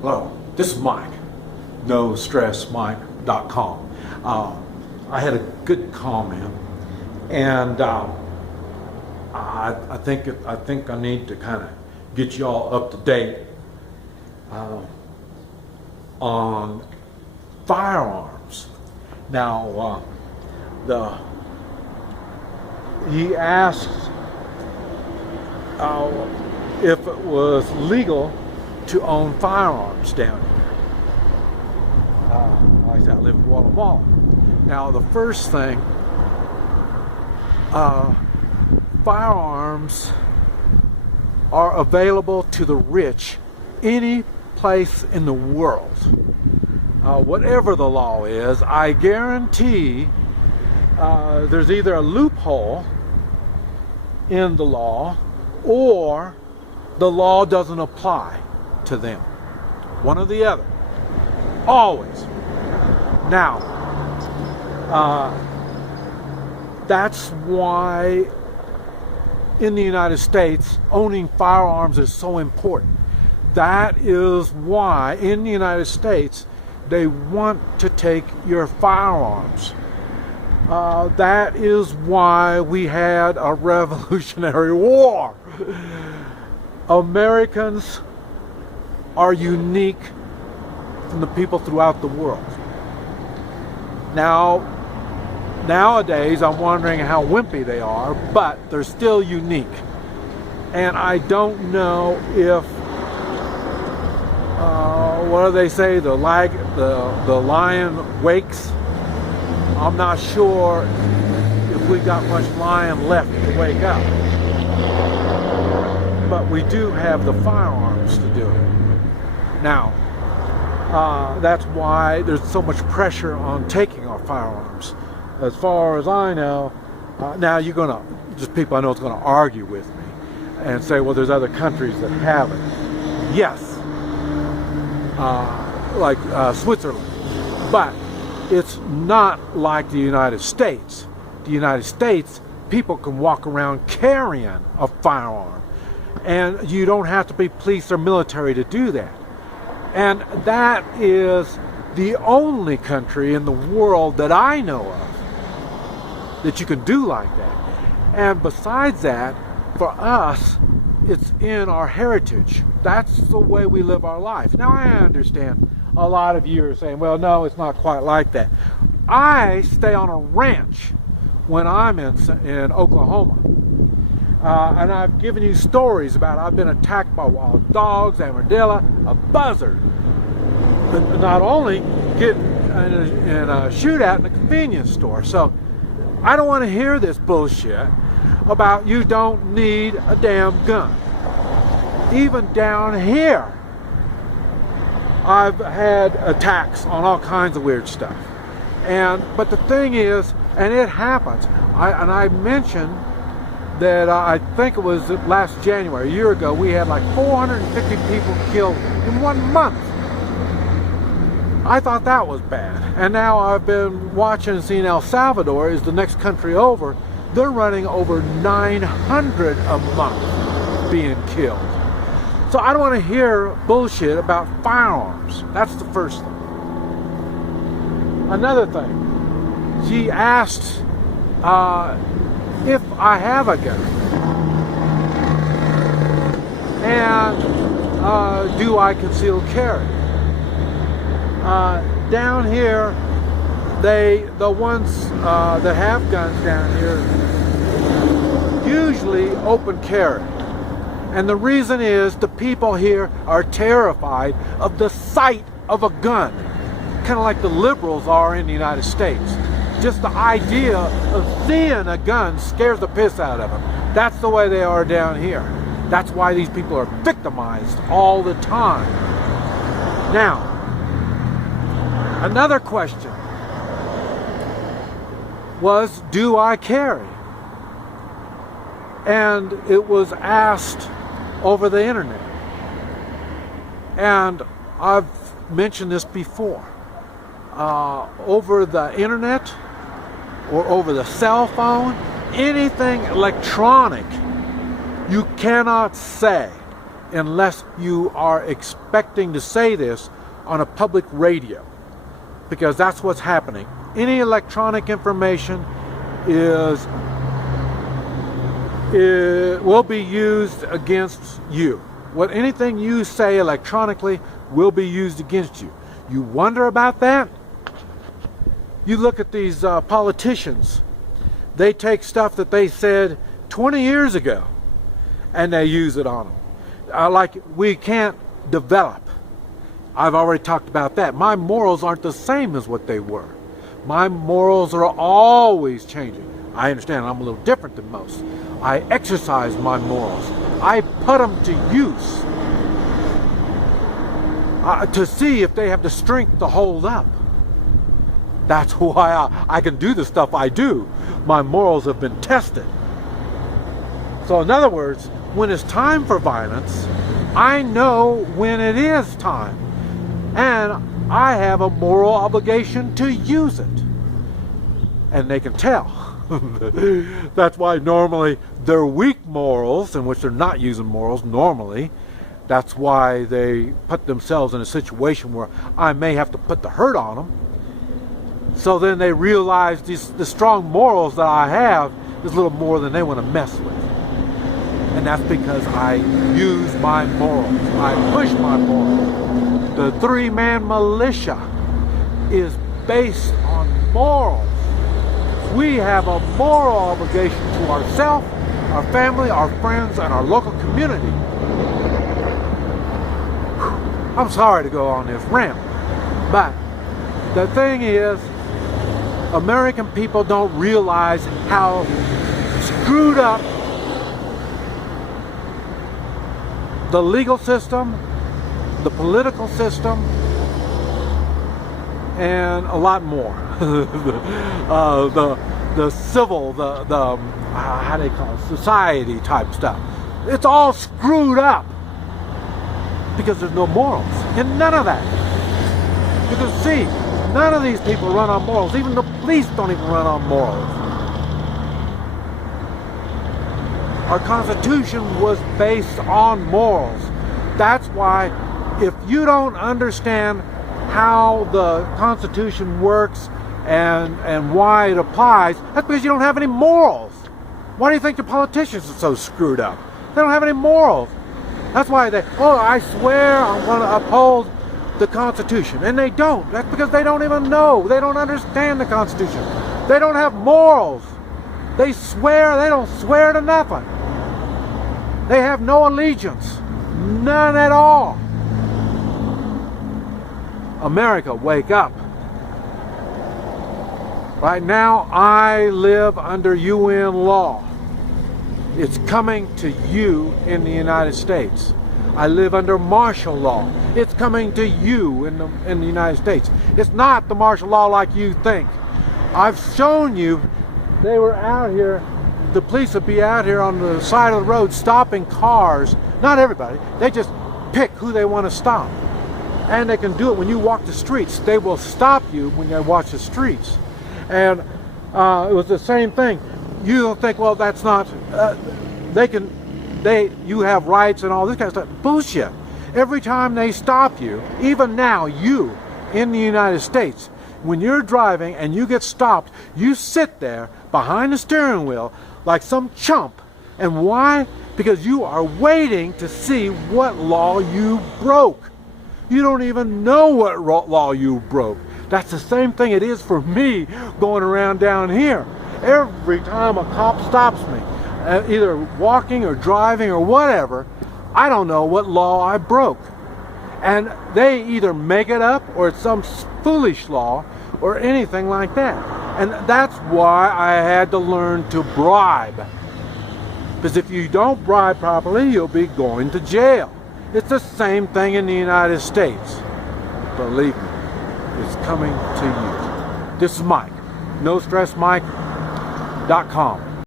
Hello, this is Mike, NoStressMike.com. I had a good comment, and I think I need to kind of get you all up to date on firearms. Now, he asked if it was legal to own firearms down here. Like I said, I live in Guatemala. Now, the first thing, firearms are available to the rich any place in the world. Whatever the law is, I guarantee there's either a loophole in the law or the law doesn't apply to them. One or the other. Always. Now, that's why in the United States owning firearms is so important. That is why in the United States they want to take your firearms. That is why we had a Revolutionary War. Americans are unique from the people throughout the world. Now, nowadays, I'm wondering how wimpy they are, but they're still unique. And I don't know if, what do they say, the lion wakes. I'm not sure if we got much lion left to wake up. But we do have the firearms to do it. Now, that's why there's so much pressure on taking our firearms. As far as I know, now you're gonna, just people I know is gonna argue with me and say, well, there's other countries that have it. Yes, like Switzerland, but it's not like the United States. The United States, people can walk around carrying a firearm, and you don't have to be police or military to do that. And that is the only country in the world that I know of that you can do like that. And besides that, for us, it's in our heritage. That's the way we live our life. Now, I understand a lot of you are saying, well, no, it's not quite like that. I stay on a ranch when I'm in Oklahoma. And I've given you stories about I've been attacked by wild dogs, armadillo, a buzzard. But not only getting in a shootout in a convenience store. So I don't want to hear this bullshit about you don't need a damn gun. Even down here, I've had attacks on all kinds of weird stuff. But the thing is, and it happens, I mentioned that I think it was last January, a year ago, we had like 450 people killed in 1 month. I thought that was bad. And now I've been watching and seeing El Salvador is the next country over. They're running over 900 a month being killed. So I don't want to hear bullshit about firearms. That's the first thing. Another thing, she asked if I have a gun and do I conceal carry. Down here, the ones that have guns down here usually open carry. And the reason is the people here are terrified of the sight of a gun. Kind of like the liberals are in the United States. Just the idea of seeing a gun scares the piss out of them. That's the way they are down here. That's why these people are victimized all the time. Now, another question was, do I carry? And it was asked over the internet. And I've mentioned this before. Over the internet or over the cell phone, anything electronic, you cannot say unless you are expecting to say this on a public radio, because that's what's happening. Any electronic information it will be used against you. Anything you say electronically will be used against you. You wonder about that? You look at these politicians. They take stuff that they said 20 years ago and they use it on them. Like, we can't develop. I've already talked about that. My morals aren't the same as what they were. My morals are always changing. I understand I'm a little different than most. I exercise my morals. I put them to use to see if they have the strength to hold up. That's why I can do the stuff I do. My morals have been tested. So in other words, when it's time for violence, I know when it is time. And I have a moral obligation to use it. And they can tell. That's why normally they're weak morals, in which they're not using morals normally. That's why they put themselves in a situation where I may have to put the hurt on them. So then they realize the strong morals that I have is a little more than they want to mess with. And that's because I use my morals. I push my morals. The three-man militia is based on morals. We have a moral obligation to ourselves, our family, our friends, and our local community. I'm sorry to go on this rant, but the thing is, American people don't realize how screwed up the legal system, the political system, and a lot more. the civil, how do they call it, society type stuff. It's all screwed up because there's no morals and none of that. You can see none of these people run on morals. Even the police don't even run on morals. Our Constitution was based on morals. That's why if you don't understand how the Constitution works and why it applies, that's because you don't have any morals. Why do you think the politicians are so screwed up? They don't have any morals. That's why I swear I'm going to uphold the Constitution. And they don't. That's because they don't even know. They don't understand the Constitution. They don't have morals. They don't swear to nothing. They have no allegiance. None at all. America, wake up. Right now, I live under UN law. It's coming to you in the United States. I live under martial law. It's coming to you in the United States. It's not the martial law like you think. I've shown you, they were out here, the police would be out here on the side of the road stopping cars. Not everybody. They just pick who they want to stop. And they can do it when you walk the streets. They will stop you when they watch the streets. And it was the same thing. You don't think, well, that's not, you have rights and all this kind of stuff. Bullshit. Every time they stop you, even now, you in the United States, when you're driving and you get stopped, you sit there behind the steering wheel like some chump. And why? Because you are waiting to see what law you broke. You don't even know what law you broke. That's the same thing it is for me going around down here. Every time a cop stops me, either walking or driving or whatever, I don't know what law I broke. And they either make it up or it's some foolish law or anything like that. And that's why I had to learn to bribe. Because if you don't bribe properly, you'll be going to jail. It's the same thing in the United States. Believe me, it's coming to you. This is Mike, NoStressMike.com.